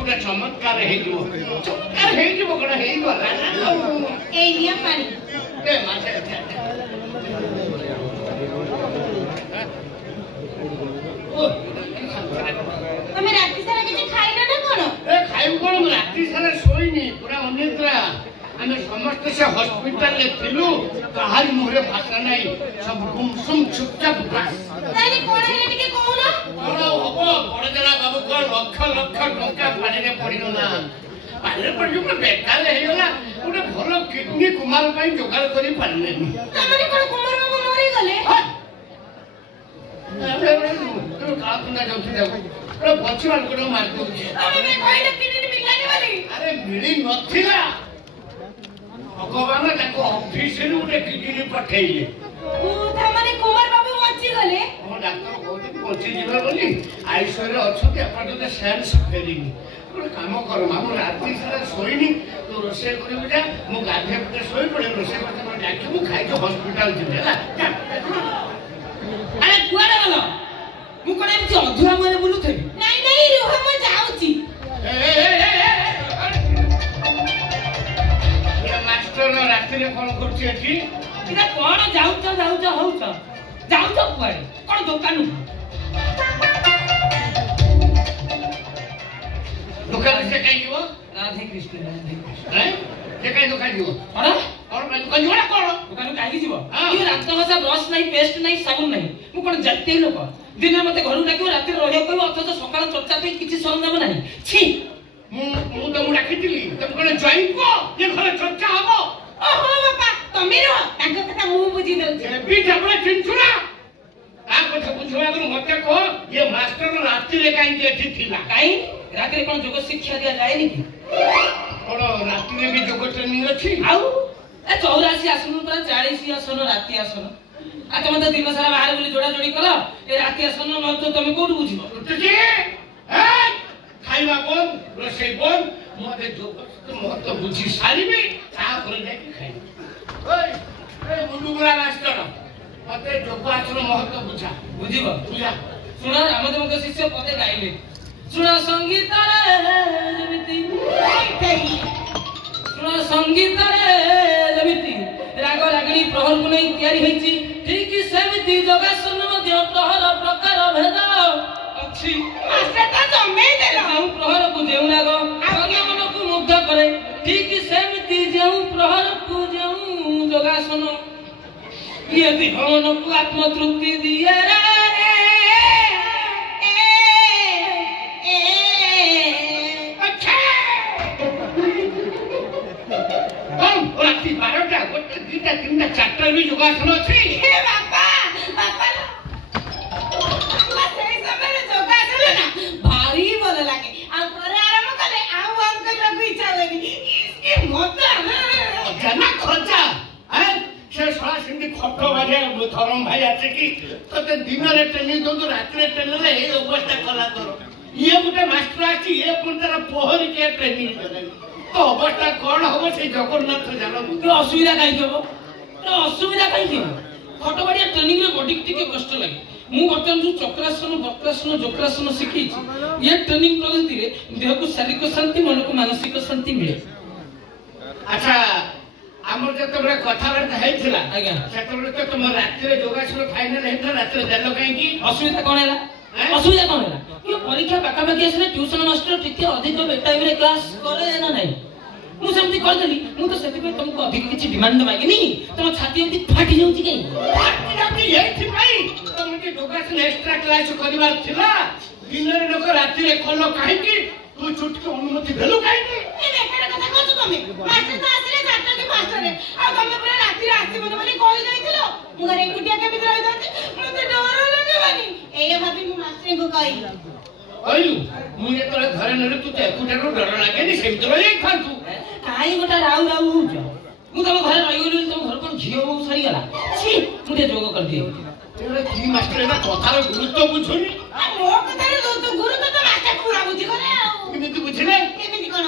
गोटे चमत्कार चमत्कार कौन खाइबू कौन राति सारा शोनी पूरा अनिद्रा आम समस्त से हॉस्पिटल थिलु कहार मुहरे भाषा नहीं सब गुमसुम चुपचाप बड़देला बाबू कौन लक्ष लक्ष टंका पानी पड़गला पानी पड़ बेकार होगा गोटे भल किडनी कुमार जोगाड़ कर पारे बचवा लोक मार अरे मिली नथिला भगवान ऑफिस गोटे किडनी पठेले डाक्तर बची जी आईसीयू अच्छे सेन्स फेरिनी गोटे कम कर मामू राति सारा शोनी तो रोसे कर गाधे पटे शो पड़े रोसे डाक खाई हस्पिटाल जी अरे कुआडे गल मु कोन एमती अधुरा मन बुलु थेबी नहीं नहीं रुह म जाउची ये मास्टर राति रे कोन करछि एठी इना कोन जाउछ होउछ जाउछ कुआडे कोन दुकान से कहीं जीव राधे कृष्ण हैं से कहीं दुकान जीव अरे और मैं दुकान जीव कोन दुकान काई जीव ये रात भाषा ब्रश नहीं पेस्ट नहीं साबुन नहीं मु कोन जत्ते लोक दिन मते घर डाकियो राति रहियो कहबो अथच सकाळ चर्चा पे किछि संदेह नहीं छी मु तो मु डाकितिली तुम कोन जॉइन को ये घर चर्चा हबो ओहो बापा तमे रो तांको कथा मु बुझी दउ बी जबले चिंचुरा आ कथा बुझवा को मते को ये मास्टर राति रे काई एठी थिला काई राति रे कोन जोग शिक्षा दिया जाय नी कि और राति रे भी जोग ट्रेनिंग अछि आउ ए 84 आसन पर 40 आसन राति आसन आ तुम तो दिन सारा बाहर बोली जोड़ा जोड़ी कल ए राति आसन महत्व तुम कोड बुझिबो ए खाइबा कोन रोसई कोन मते जोग महत्व बुझी सारीबी ता करे जाके खाइ ओए ए मुंडुगुला मास्टर मते जोग आसन महत्व बुझा बुझिबो बुझा सुन रामदेवଙ୍କ शिष्य पदे गाइले सुन संगीत रे जमिति सुन संगीत रे जमिति राग रागिणी प्रहर को नहीं तैयारी होईची ठीक सेमिति जोगासन मध्य प्रहर प्रकार भेद अछि मास्टर ता जमे देलो जो प्रहर को जेउ लाग अन्य मन को मुग्ध करे ठीक सेमिति जेउ प्रहर को जेउ जोगासन ये दिहन को आत्म तृप्ति दिए रे राति 12टा गोटे 2टा 3टा 4टा भी योगासन अछि हे बापा बापा सेई समय योगासन ना भारी भल लागे आ करे आराम करे आउ अंकल लगु इच्छा होनी इसके मजा जना खर्चा हैं से सळा सिंधी खटो बाजे थरम भाई आछे कि तते दिन रे ट्रेनिंग दो रात रे ट्रेनिंग ले ए अवस्था कला तोर ये गोटे मास्टर आछि ये कोन तार पोहर के ट्रेनिंग देले तो अवस्था कौन हम से जगन्नाथ जान असुविधा कहीं हो असुविधा कहीं फटो बढ़िया ट्रेनिंग रे बॉडी टिके कष्ट लगे मु बर्तमान जो चक्रासन वक्रासन जोक्रासन शिखी ये ट्रेनिंग पद्धति रे देह को शारीरिक शांति मन को मानसिक शांति मिले अच्छा हमर जत बरे कथावार्ता हेथिला आज्ञा सेतबरे तो तुम रात्रि रे योगासन फाइनल हेथला रात्रि देलो काहे की असुविधा कोन हैला असुविधा कोन हैला ये परीक्षा पाका पाकी आसले ट्यूशन मास्टर टिके अधिक टाइम रे क्लास करे ना नहीं मु सेमती कर देली मु तो सेति पे तुमको अधिक किछि डिमांड मागेनी तुम छाती एमती फाटी जाउची के फाटी जाउची एथि भाई तुम के योगासन एक्स्ट्रा क्लास करिवार थिला दिन रे लोक रात्रि रे खोलो काहे की तू छुट के अनुमति देलो काहे की ए बेकार कथा कहछ तुमे मास्टर तो आसिले 4टा के मास्टर रे आ तुमे पूरा रात्रि रे आसी बोली कहि जाइथिलो मु घरे कुटिया के भीतर रहि जाती मते डर लागेबानी ए भाभी मु मास्टर को कहि ओइलु मु ये तोरे घरे नरे तू ते कुटारो डर लागेनी सेमती रहि खांतु काई गोटा राउ राउ होउछ मु तम घरे रहि गेली तम घर कोन झियो मु सरी गला छी मु ते जोग कर दिए तेरे की मास्टर ना कथार गुरुत्व बुझुनी आ मो कथार गुरुत्व तो मास्टर पूरा बुझी गले आ केमिति बुझिले केमिति कोन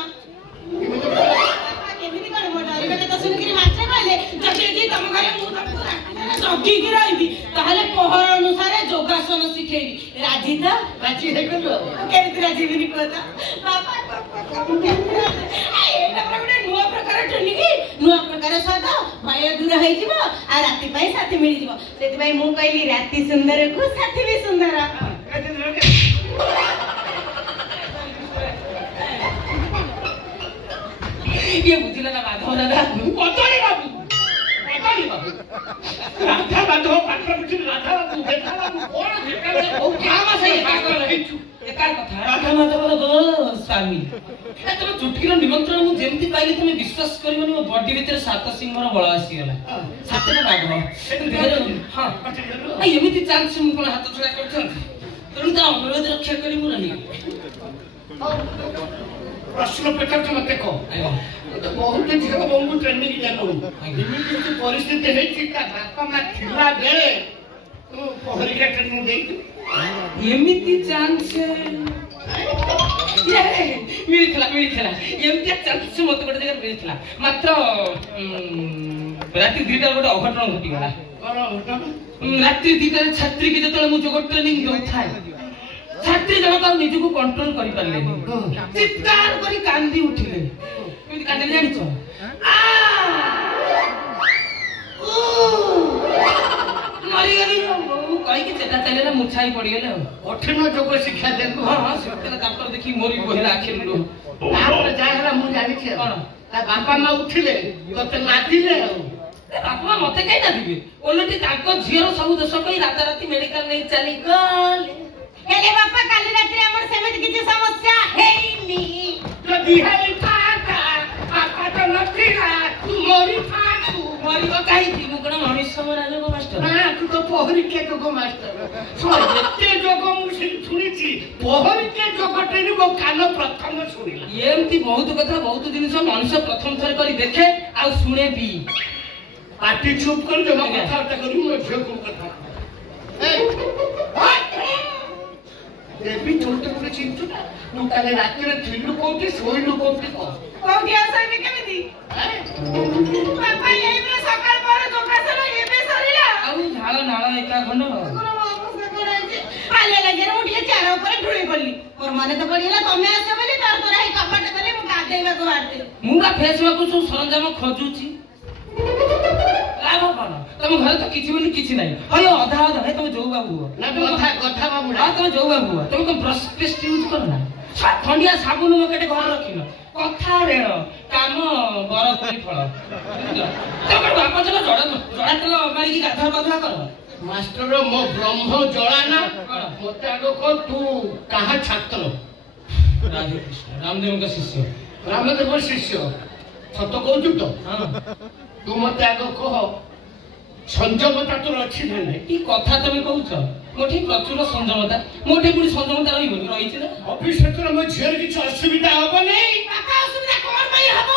मोटा इबे तो सुन कि मास्टर कहले जति कि तम घरे मु तम पूरा जगी कि रहिबी ताहले पहर अनुसार जोगासन सिखेई राजी था राजी हे गलो केमिति राजी बिनी कहता बाबा ନୂଆ ପ୍ରକାର ଟ୍ରେନିଂ ନୂଆ ପ୍ରକାର ସ୍ୱାଦ ଭୟ ଦୂର ହେଇଯିବ ଆଉ ରାତି ପାଇଁ ସାଥୀ ମିଳିଯିବ ସେଥିପାଇଁ ମୁଁ କହିଲି ରାତି ସୁନ୍ଦରକୁ ସାଥୀ ବି ସୁନ୍ଦର ଇଏ ବୁଝିଲା ନା ମାଧବ ଦାଦା କଦଳୀ ବାବୁ ରାଧା ମାଧବ ପାଠ ବୁଝିଲି ରାଧା ବାବୁ ଦେଖା ବାବୁ କଣ ଏକା କଥା ରାଧା ମାଧବର ସ୍ୱାମୀ ତମ ଚୁଟକିର ନିମନ୍ତ୍ରଣ ମୁଁ ଯେମିତି ପାଇଲି ତମେ ବିଶ୍ୱାସ କରିବନି ମୋ ବଡି ଭିତରେ 7 ସିଂହର ବଳ ଆସିଗଲା 7ଟା ବାଘ ହଁ ଏମିତି ଚାନ୍ସ ମୁଁ କଣ ହାତ ଛଡ଼ା କରିଥାନ୍ତି ତେଣୁ ତା ଅନୁରୋଧ ରକ୍ଷା କରି ମୁଁ ରହିଗଲି ପ୍ରଶ୍ନ ପଚାରୁଛ ମତେ କହ ବହୁତ ଝିଅ ବୋଉଙ୍କୁ ଟ୍ରେନିଂ ଜାଣୁନି ଏମିତି ପରିସ୍ଥିତି ହେଇଛି ତା ବାପା ମା ଥିଲା ବେଳେ ତୁ ପହରିକା ଟ୍ରେନିଂ ଦେଇଛୁ ଏମିତି ଚାନ୍ସ ମିଳିଥିଲା ଏମିତିଆ ଚାନ୍ସ ମତେ ଗୋଟେ ଜାଗାରେ ମିଳିଥିଲା ମାତ୍ର ରାତି 2ଟାରେ ଗୋଟେ ଅଘଟଣ ଘଟିଗଲା ରାତି 2ଟାରେ ଛାତ୍ରୀକି ଯେତେବେଳେ ମୁଁ ଯୋଗ ଟ୍ରେନିଂ ଦଉଥାଏ ଛାତ୍ରୀ ଜଣକ ଆଉ ନିଜକୁ କଣ୍ଟ୍ରୋଲ କରିପାରିଲେନି ଚିତ୍କାର କରି କାନ୍ଦି ଉଠିଲେ କେମିତି କାନ୍ଦିଲେ ଜାଣିଛ ମରିଗଲି କହିକି ଚେତା ଚାଲିଲା ମୁଛାଇ ପଡିଗଲେ ଆଉ କଠିନ ଯୋଗ ଶିକ୍ଷା ଦେବୁ ହଁ ସେତେବେଳେ ତାଙ୍କର ଦେଖି ମୋରି ବହିଲା ଆଖିରୁ ଲୁହ ତାପରେ ଯାହା ହେଲା ମୁଁ ଜାଣିଛି କଣ ତା ବାପା ମା ଉଠିଲେ ତତେ ମାତିଲେ ଆଉ ବାପା ମା ମତେ କାହିଁ ମାତିବେ ଓଲଟି ତାଙ୍କ ଝିଅର ସବୁ ଦୋଷ କହି ରାତାରାତି ମେଡିକାଲ ନେଇ ଚାଲି ଗଲେ ହେଲେ ବାପା କାଲି ରାତିରେ ଆମର ସେମିତି କିଛି ସମସ୍ୟା ହେଇନି ଯଦି ହେଇଥାନ୍ତା ବାପା ତ ନଥିଲା ତୁ ମରିଥାନ୍ତୁ ମରିବ କାହିଁକି ମୁଁ କଣ ମଣିଷ ରାଜକ ମାଷ୍ଟର ନା ତୁ ତ ପହରିକା ଯୋଗ ମାଷ୍ଟର ଏତେ ଯୋଗ ମୁଁ ଶୁଣିଛି ପହରିକା ଯୋଗଟା ମୋ କାନ ପ୍ରଥମ ଶୁଣିଲା ଏମିତି ବହୁତ କଥା ବହୁତ ଜିନିଷ ମଣିଷ ପ୍ରଥମ ଥର କରି ଦେଖେ ଆଉ ଶୁଣେ ବି ପାଟି ଚୁପ୍ କରି ଜମା କଥାବାର୍ତ୍ତା କରିବୁ ମୋ ଝିଅକୁ କଥା ଦେବୀ ଚୋଟ ଗୋଟେ ଚିନ୍ତା ନା ତୁ କାଲି ରାତିରେ ଥିଲୁ କୋଉଠି ଶୋଇଲୁ କୋଉଠି କୋଉଠି ଆସାଇବି କେମିତି ବାପା ଏଇରେ ସକାଳ ପରେ ଯୋଗାସନ ଏବେ ସରିଲା ଆଉ ଝାଳ ନାଳ ଏକା ଖଣ୍ଡ ପାଲେ ଲାଗିରେ ମୁଁ ଟିକେ ଚାର ଉପରେ ଢୁଳି ପଡିଲି ମୋର ମନେ ତ ପଡିଗଲା ତମେ ଆସ ବୋଲି ତର ତର ହେଇ କବାଟ କଲେ ମୁଁ ଗାଧେଇବାକୁ ବାହାରିଥିଲି ମୁଁ ବା ଫେସବାକୁ ସବୁ ସରଞ୍ଜାମ ଖୋଜୁଛି ଲାଭ କଣ ତମ ଘରେ ତ କିଛି ବୋଲି କିଛି ନାହିଁ ହଇ ଅଧା ଅଧା ହେ ତମେ ଯୋଉ ବାବୁ ନା କଥା ବାବୁ ହଁ ତମେ ଯୋଉ ବାବୁ ତମେ କଣ ବ୍ରଶ ପେଷ୍ଟ ୟୁଜ କର ନା ଖଣ୍ଡିଆ ସାବୁନ ମକେଟେ ଘରେ ରଖିନ କଥା ରେଳ କାମ ବର କରି ଫଳ ତମେ ବାପ ଚଲ ଜଡ଼ା ତେଲ ମାରିକି ଗାଧୁଆ ପାଧୁଆ କର ମାଷ୍ଟର ମୋ ବ୍ରହ୍ମ ଜଳା ନା ମତେ ଆଗ କହ ତୁ କାହା ଛାତ୍ର ରାମଦେବଙ୍କ ଶିଷ୍ୟ ରାମଦେବ ଶିଷ୍ୟ ସତ କହୁଛୁ ତ ତୁ ମତେ ଆଗ କହ ସଂଯମତା ତୋର ଅଛି ନା ନାଇଁ କି କଥା ତମେ କହୁଛ ମୋଠି ପ୍ରଚୁର ସଂଯମତା ମୋଠି ପୁଣି ସଂଯମତା ରହିବନି ରହିଛି ନା ଭବିଷ୍ୟତରେ ମୋ ଝିଅର କିଛି ଅସୁବିଧା ହବ ନାଇଁ ବାପା ଅସୁବିଧା କଣ ପାଇଁ ହବ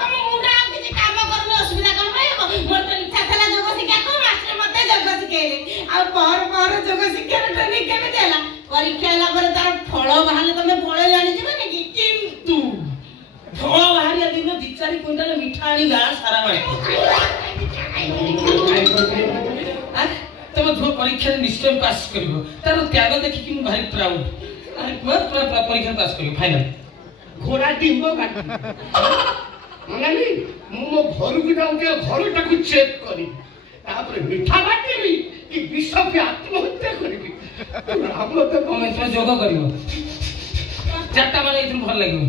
ତମ ମୁଣ୍ଡ ଆଉ କିଛି କାମ କରୁନି ଅସୁବିଧା କଣ ପାଇଁ ହବ ମୋର ତ ଇଚ୍ଛା ଥିଲା ଯୋଗ ଶିଖିବାକୁ ମାଷ୍ଟର ମତେ ଯୋଗ ଶିଖେଇଲେ ଆଉ ପହର ଯୋଗ ଶିକ୍ଷାର ଟ୍ରେନିଂ କେମିତି ହେଲା ପରୀକ୍ଷା ହେଲା ପରେ ତାର ଫଳ ବାହାରିଲେ ତମେ ବଳେ ଜାଣିଯିବନି କି କିନ୍ତୁ ଫଳ ବାହାରିବା ଦିନ 2-4 କୁଇଣ୍ଟାଲ ମିଠା ଆଣି ଗାଁ ସାରା ବାড়ি ତମ ଝିଅ ପରୀକ୍ଷାରେ ନିଶ୍ଚୟ ପାସ୍ କରିବ ତାର ତ୍ୟାଗ ଦେଖିକି ମୁଁ ଭାରି ପ୍ରାଉଡ ପରୀକ୍ଷା ପାସ୍ କରିବ ଫାଇନାଲ ଘୋଡ଼ା ଡିମ୍ବ ମନାଲି ମୁଁ ମୋ ଘରକୁ ଯାଉଛି ଘରଟାକୁ ଚେକ୍ କରିବି ତାପରେ ମିଠା ବାଟିବି କି ବିଷ କି ଆତ୍ମହତ୍ୟା କରିବି ତମେ ଯୋଗ କରିବ 4ଟା ମାନେ ଏଇଥିରୁ ଭଲ ଲାଗିବ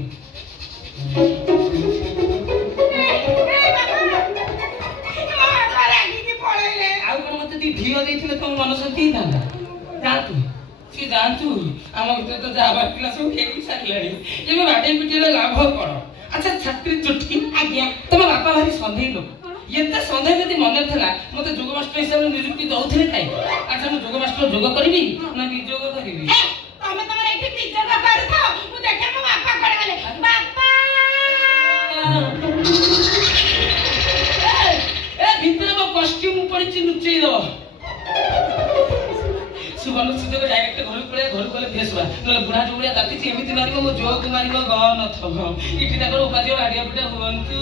ଆଉ କଣ ମତେ ଢିଅ ଦେଇଥିଲେ ତମ ମନ ଶାନ୍ତି ହେଇଥାନ୍ତା ଯାଆନ୍ତୁ ସିଏ ଯାଆନ୍ତୁ ଆମ ଭିତରେ ତ ଯାହା ବାଟିଲା ସବୁ କେହି ସାରିଲାଣି ଏବେ ବାଡେଇ ପିଟିଲେ ଲାଭ କଣ ଆଚ୍ଛା ଛାତ୍ରୀ ଚୁଟକି ଆଜ୍ଞା ତମ ବାପା ଭାରି ସନ୍ଦେହ ଲୋକ ଏତେ ସନ୍ଦେହ ଯଦି ମନେ ଥିଲା ମତେ ଯୋଗ ମାଷ୍ଟର ହିସାବରେ ନିଯୁକ୍ତି ଦଉଥିଲେ କାଇଁ ଆଚ୍ଛା ମୁଁ ଯୋଗ ମାଷ୍ଟର ଯୋଗ କରିବି ନା ବିଯୋଗ କରିବି ତମେ ତମର ଏଠି ବିଯୋଗ କରୁଥାଅ ମୁଁ ଦେଖେ ମୋ ବାପା କୁଆଡେ ଗଲେ ବାପା ଭିତରେ ମୋ କଷ୍ଟ୍ୟୁମ ପଡିଛି ଲୁଚେଇ ଦବ ସୁବର୍ଣ୍ଣ ସୁଯୋଗ ଡାଇରେକ୍ଟ ଘରକୁ ପଳେଇବା ଘରକୁ ଗଲେ ଫେସ୍ ବା ନହେଲେ ବୁଢା ଯୋଉଳିଆ ତାତିଛି ଏମିତି ମାରିବ ମୋ ଝିଅକୁ ମାରିବ ଗ ନଥବ ଏଠି ତାଙ୍କର ଉପାଧ୍ୟ ବାଡିଆ ପିଟା ହୁଅନ୍ତୁ